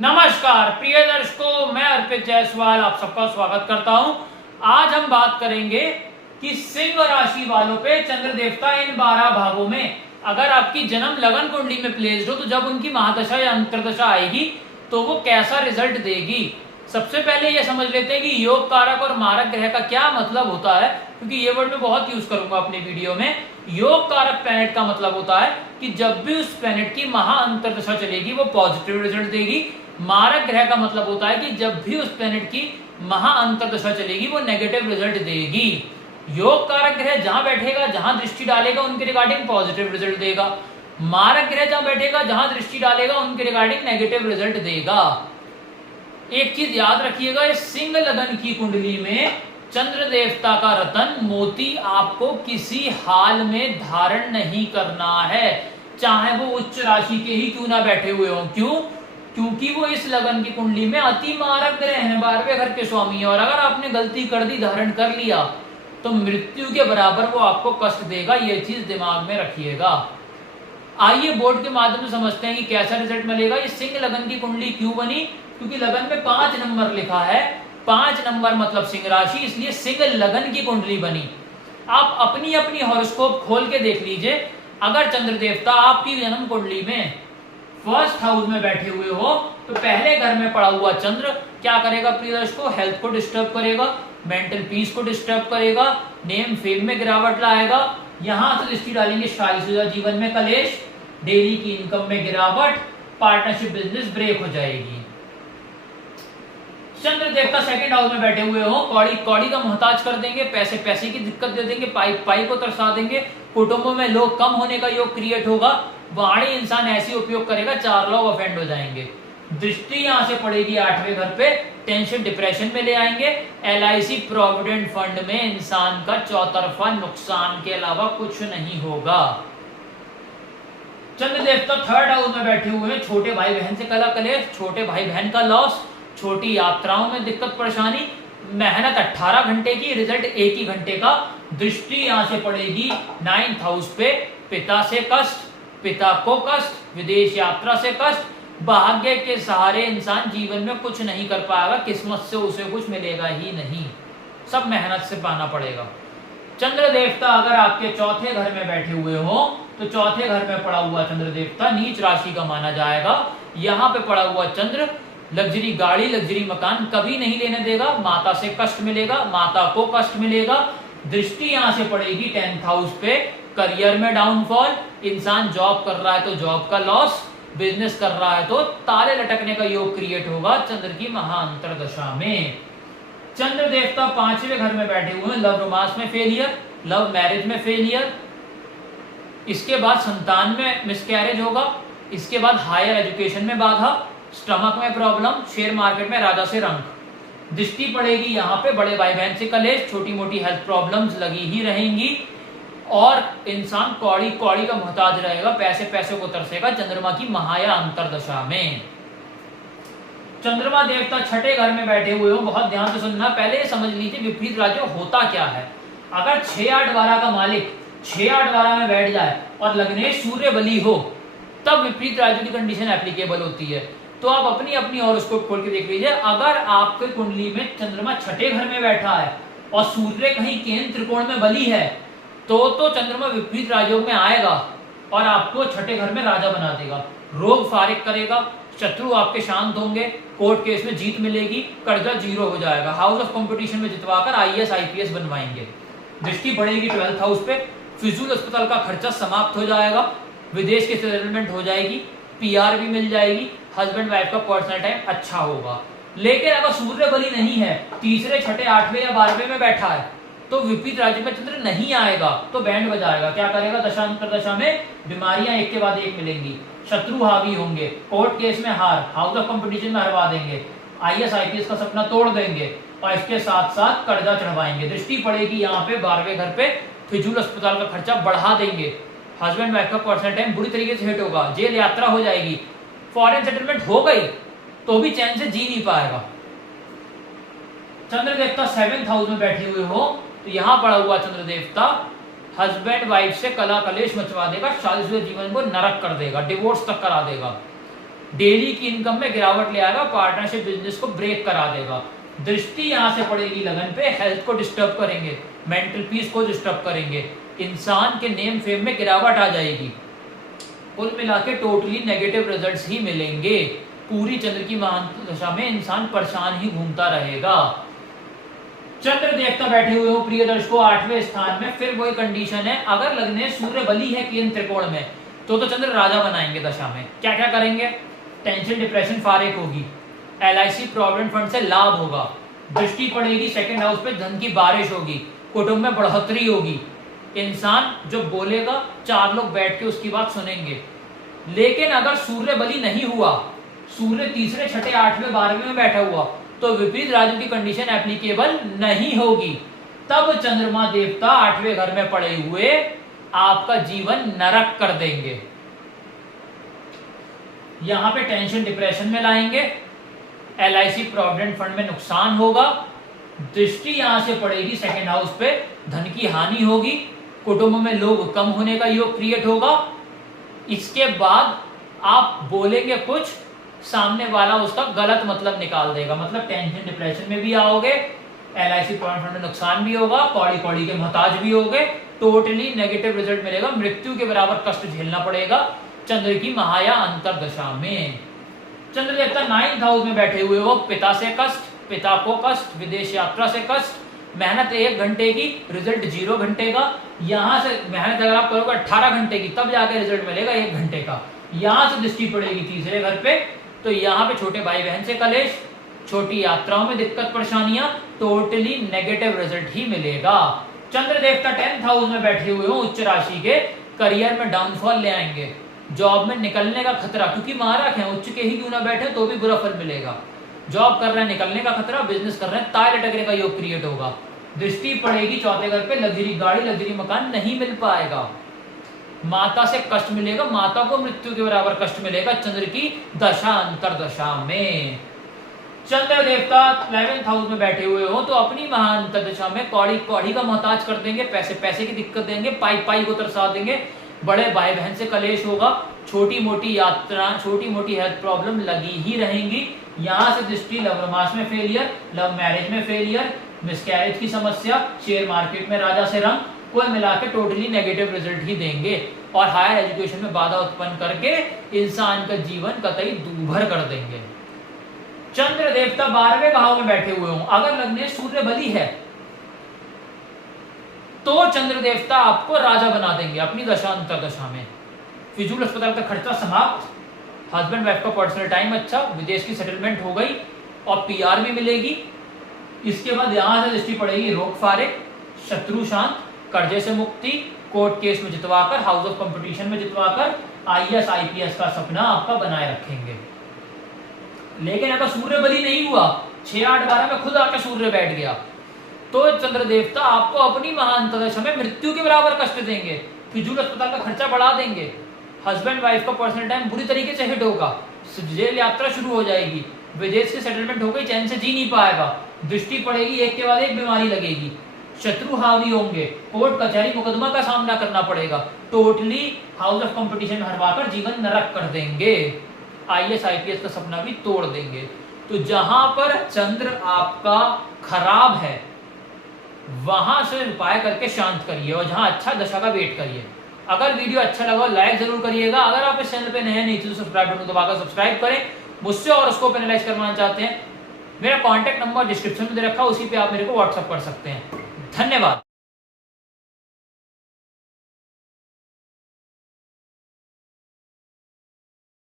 नमस्कार प्रिय दर्शकों, मैं अर्पित जायसवाल आप सबका स्वागत करता हूं। आज हम बात करेंगे कि सिंह राशि वालों पे चंद्र देवता इन 12 भावों में अगर आपकी जन्म लगन कुंडली में प्लेस्ड हो तो जब उनकी महादशा या अंतर्दशा आएगी तो वो कैसा रिजल्ट देगी। सबसे पहले ये समझ लेते हैं कि योग कारक और मारक ग्रह का क्या मतलब होता है, क्योंकि ये वर्ड मैं बहुत यूज करूंगा अपने वीडियो में। योग कारक प्लैनेट का मतलब होता है कि जब भी उस प्लैनेट की महा अंतर्दशा चलेगी वो पॉजिटिव रिजल्ट देगी। मारक ग्रह का मतलब होता है कि जब भी उस प्लैनेट की महा अंतर्दशा चलेगी वो नेगेटिव रिजल्ट देगी। योग कारक ग्रह जहां बैठेगा, जहां दृष्टि डालेगा, उनके रिगार्डिंग पॉजिटिव रिजल्ट देगा। मारक ग्रह जहां बैठेगा, जहां दृष्टि डालेगा, उनके रिगार्डिंग नेगेटिव रिजल्ट देगा। एक चीज याद रखिएगा, इस सिंह लगन की कुंडली में चंद्र देवता का रतन मोती आपको किसी हाल में धारण नहीं करना है, चाहे वो उच्च राशि के ही क्यों ना बैठे हुए हों। क्यों? क्योंकि वो इस लगन की कुंडली में अति मारक ग्रह हैं, 12वें घर के स्वामी है, और अगर आपने गलती कर दी, धारण कर लिया, तो मृत्यु के बराबर वो आपको कष्ट देगा। ये चीज दिमाग में रखिएगा। आइए बोर्ड के माध्यम से समझते हैं कि कैसा रिजल्ट मिलेगा। ये सिंह लगन की कुंडली क्यों बनी? क्योंकि लगन में 5 नंबर लिखा है, 5 नंबर मतलब सिंह राशि, इसलिए सिंह लगन की कुंडली बनी। आप अपनी अपनी हॉरोस्कोप खोल के देख लीजिए। अगर चंद्र देवता आपकी जन्म कुंडली में फर्स्ट हाउस में बैठे हुए हो तो पहले घर में पड़ा हुआ चंद्र क्या करेगा प्रिय दर्शकों? हेल्थ को डिस्टर्ब करेगा, मेंटल पीस को डिस्टर्ब करेगा, नेम फेम में गिरावट लाएगा। यहां से दृष्टि डालेंगे शादीशुदा जीवन में कलेश, डेली की इनकम में गिरावट, पार्टनरशिप बिजनेस ब्रेक हो जाएगी। चंद्र देवता सेकंड हाउस में बैठे हुए हो, कौड़ी कौड़ी का मोहताज कर देंगे, पैसे पैसे की दिक्कत दे देंगे, पाई पाई को तरसा देंगे, कुटुंबों में लोग कम होने का योग क्रिएट होगा, वाणी इंसान ऐसी उपयोग करेगा 4 लोग ऑफेंड हो जाएंगे। दृष्टि यहां से पड़ेगी 8वें घर पे, टेंशन डिप्रेशन में ले आएंगे। LIC प्रोविडेंट फंड में इंसान का चौतरफा नुकसान के अलावा कुछ नहीं होगा। चंद्र देवता थर्ड हाउस में बैठे हुए हैं, छोटे भाई बहन से कला कलेश, छोटे भाई बहन का लॉस, छोटी यात्राओं में दिक्कत परेशानी, मेहनत 18 घंटे की, रिजल्ट 1 ही घंटे का। दृष्टि यहां से पड़ेगी 9th हाउस पे, पिता से कष्ट, पिता को कष्ट, विदेश यात्रा से कष्ट, भाग्य के सहारे इंसान जीवन में कुछ नहीं कर पाएगा, किस्मत से उसे कुछ मिलेगा ही नहीं, सब मेहनत से पाना पड़ेगा। चंद्र देवता अगर आपके चौथे घर में बैठे हुए हो तो चौथे घर में पड़ा हुआ चंद्र देवता नीच राशि का माना जाएगा। यहाँ पे पड़ा हुआ चंद्र लग्जरी गाड़ी, लग्जरी मकान कभी नहीं लेने देगा, माता से कष्ट मिलेगा, माता को कष्ट मिलेगा। दृष्टि यहां से पड़ेगी 10th हाउस पे, करियर में डाउनफॉल, इंसान जॉब कर रहा है तो जॉब का लॉस, बिजनेस कर रहा है तो ताले लटकने का योग क्रिएट होगा चंद्र की महाअंतर्दशा में। चंद्र देवता 5वें घर में बैठे हुए हैं, लव रोमांस में फेलियर, लव मैरिज में फेलियर, इसके बाद संतान में मिसकैरेज होगा, इसके बाद हायर एजुकेशन में बाधा, स्टमक में प्रॉब्लम, शेयर मार्केट में राजा से रंग। दृष्टि पड़ेगी यहाँ पे बड़े भाई बहन से कलेश, छोटी मोटी हेल्थ प्रॉब्लम्स लगी ही रहेंगी, और इंसान कौड़ी कौड़ी का मोहताज रहेगा, पैसे पैसे को तरसेगा चंद्रमा की महाया अंतर्दशा में। चंद्रमा देवता छठे घर में बैठे हुए हो, बहुत ध्यान से सुनना, पहले समझ लीजिए विपरीत राज्य होता क्या है। अगर 6-8-12 का मालिक 6-8-12 में बैठ जाए और लग्नेश सूर्य बली हो तब विपरीत राज्य की कंडीशन एप्लीकेबल होती है। तो आप अपनी अपनी हॉरोस्कोप खोल के देख लीजिए। अगर आपके कुंडली में चंद्रमा छठे घर में बैठा है और सूर्य कहीं केंद्र त्रिकोण में बली है तो चंद्रमा विपरीत राजयोग में आएगा और आपको छठे घर में राजा बना देगा, रोग फारिग करेगा, शत्रु आपके शांत होंगे, कोर्ट केस में जीत मिलेगी, कर्जा 0 हो जाएगा, हाउस ऑफ कंपटीशन में जितवाकर IAS IPS बनवाएंगे। दृष्टि बढ़ेगी 12th हाउस पे, फिजूल अस्पताल का खर्चा समाप्त हो जाएगा, विदेश की सेटलमेंट हो जाएगी, PR भी मिल जाएगी, हस्बैंड वाइफ का पर्सनल टाइम अच्छा होगा। लेकिन अगर सूर्य बली नहीं है, तीसरे, छठे, 8वें या 12वें में बैठा है तो विपरीत राज्य में चंद्र नहीं आएगा तो बैंड बजाएगा। क्या करेगा? दशांतरदशा में बीमारियां एक के बाद एक मिलेंगी, शत्रु हावी होंगे, कोर्ट केस में हार, हाउस ऑफ कंपटीशन में हरवा देंगे, IAS IPS का सपना तोड़ देंगे, और इसके साथ साथ कर्जा चढ़वाएंगे। दृष्टि पड़ेगी यहाँ पे 12वें घर पे, फिजूल अस्पताल का खर्चा बढ़ा देंगे, हस्बैंड वाइफ का पर्सनल टाइम बुरी तरीके से हिट होगा, जेल यात्रा हो जाएगी, फॉरेन सेटलमेंट हो गई तो भी चैन से जी नहीं पाएगा। चंद्र देवता 7th हाउस में बैठे हुए हो तो यहां पड़ा हुआ चंद्र देवता हस्बैंड वाइफ से कला कलेश मचवा देगा, शादीशुदा जीवन को नरक कर देगा, डिवोर्स तक करा देगा। डेली की इनकम में गिरावट ले आएगा, पार्टनरशिप बिजनेस को ब्रेक करा देगा। दृष्टि यहां से पड़ेगी लगन पे, हेल्थ को डिस्टर्ब करेंगे, मेंटल पीस को डिस्टर्ब करेंगे, इंसान के नेम फेम में गिरावट आ जाएगी। कुल मिला के टोटली नेगेटिव रिजल्ट्स ही मिलेंगे। पूरी चंद्र की महान दशा में इंसान परेशान ही घूमता रहेगा। चंद्र देवता बैठे हुए हो प्रिय दर्शकों 8वें स्थान में, फिर वही कंडीशन है, अगर लगने सूर्य बली है केंद्र त्रिकोण में तो चंद्र राजा बनाएंगे दशा में। क्या क्या करेंगे? टेंशन डिप्रेशन फारिग होगी, LIC प्रोविडेंट फंड से लाभ होगा, दृष्टि पड़ेगी सेकंड हाउस पे, धन की बारिश होगी, कुटुंब में बढ़ोतरी होगी, इंसान जो बोलेगा 4 लोग बैठ के उसकी बात सुनेंगे। लेकिन अगर सूर्य बली नहीं हुआ, सूर्य तीसरे छठे 8वें 12वें में बैठा हुआ, तो विपरीत राजु की कंडीशन एप्लीकेबल नहीं होगी। तब चंद्रमा देवता 8वें घर में पड़े हुए आपका जीवन नरक कर देंगे। यहां पे टेंशन डिप्रेशन में लाएंगे, LIC प्रोविडेंट फंड में नुकसान होगा, दृष्टि यहां से पड़ेगी सेकेंड हाउस पे, धन की हानि होगी, कुटुंब में लोग कम होने का योग क्रिएट होगा। इसके बाद आप बोलेंगे कुछ, सामने वाला उसका गलत मतलब निकाल देगा, मतलब टेंशन डिप्रेशन में भी आओगे, LIC प्रोविडेंट फंड में नुकसान भी होगा, कौड़ी कौड़ी के मोहताज भी होगे, टोटली नेगेटिव रिजल्ट मिलेगा, मृत्यु के बराबर कष्ट झेलना पड़ेगा चंद्र की महाया अंतरदशा में। चंद्र देवता 9th हाउस में बैठे हुए हो, पिता से कष्ट, पिता को कष्ट, विदेश यात्रा से कष्ट, मेहनत 1 घंटे की, रिजल्ट 0 घंटे का। यहां से मेहनत अगर आप करोगे 18 घंटे की, तब जाके रिजल्ट मिलेगा 1 घंटे का। यहां से दृष्टि पड़ेगी तीसरे घर पे, तो यहाँ पे छोटे भाई बहन से कलेश, छोटी यात्राओं में दिक्कत परेशानियां, टोटली नेगेटिव रिजल्ट ही मिलेगा। चंद्र देवता 10th हाउस में बैठे हुए हो, उच्च राशि के, करियर में डाउनफॉल ले आएंगे, जॉब में निकलने का खतरा, क्योंकि महारक है, उच्च के ही क्यों ना बैठे तो भी बुरा फल मिलेगा। जॉब कर रहे हैं निकलने का खतरा, बिजनेस कर रहे हैं ताय लटकने का योग क्रिएट होगा। दृष्टि पड़ेगी 4थे घर पे, लग्जरी गाड़ी लग्जरी मकान नहीं मिल पाएगा, माता से कष्ट मिलेगा, माता को मृत्यु के बराबर कष्ट मिलेगा चंद्र की दशा अंतरदशा में। चंद्र देवता 11th हाउस में बैठे हुए हो तो अपनी महान अंतरदशा में कौड़ी कौड़ी का मोहताज कर देंगे, पैसे पैसे की दिक्कत देंगे, पाई पाई को तरसा देंगे, बड़े भाई बहन से कलेश होगा, छोटी मोटी यात्रा, छोटी मोटी हेल्थ प्रॉब्लम लगी ही रहेंगी। यहाँ से दृष्टि लव रोमांस में फेलियर, लव मैरिज में फेलियर, मिसकैरेज की समस्या, शेयर मार्केट में राजा से रंग, कुल मिला के टोटली नेगेटिव रिजल्ट ही देंगे और हायर एजुकेशन में बाधा उत्पन्न करके इंसान का जीवन कतई दूभर कर देंगे। चंद्र देवता 12वें भाव में बैठे हुए हों, अगर लग्न सूर्य बली है तो चंद्र देवता आपको राजा बना देंगे अपनी दशा अंतरदशा में। फिजूल अस्पताल का खर्चा समाप्त, हस्बैंड वाइफ का पर्सनल टाइम अच्छा, विदेश की सेटलमेंट हो गई और PR भी मिलेगी। इसके बाद यहां से दृष्टि पड़ेगी रोग फारिग, शत्रु शांत, कर्जे से मुक्ति, कोर्ट केस में जितवाकर, हाउस ऑफ कंपटीशन में जितवाकर IAS IPS का सपना आपका बनाए रखेंगे। लेकिन अगर सूर्य बली नहीं हुआ, 6, 8, 12 में खुद आकर सूर्य बैठ गया, तो चंद्र देवता आपको अपनी महान दशा में मृत्यु के बराबर कष्ट देंगे, फिजूल अस्पताल का खर्चा बढ़ा देंगे, हस्बैंड वाइफ का पर्सनल टाइम बुरी तरीके से हिट होगा, जेल यात्रा शुरू हो जाएगी, विदेश की सेटलमेंट हो गई, चैन से जी नहीं पाएगा, दृष्टि पड़ेगी, एक के बाद एक बीमारी लगेगी, शत्रु हावी होंगे, कोर्ट कचहरी मुकदमा का सामना करना पड़ेगा, टोटली हाउस ऑफ कंपटीशन में हरवाकर जीवन नरक कर देंगे, IAS IPS का सपना भी तोड़ देंगे। तो जहां पर चंद्र आपका खराब है वहां से उपाय करके शांत करिए और जहां अच्छा दशा का वेट करिए। अगर वीडियो अच्छा लगा लाइक जरूर करिएगा, अगर आप इस चैनल पे नए नहीं तो सब्सक्राइब बटन दबाकर सब्सक्राइब करें। मुझसे और उसको एनालाइज करवाना चाहते हैं, मेरा कॉन्टैक्ट नंबर डिस्क्रिप्शन में दे रखा है, उसी पे आप मेरे को व्हाट्सएप कर सकते हैं। धन्यवाद।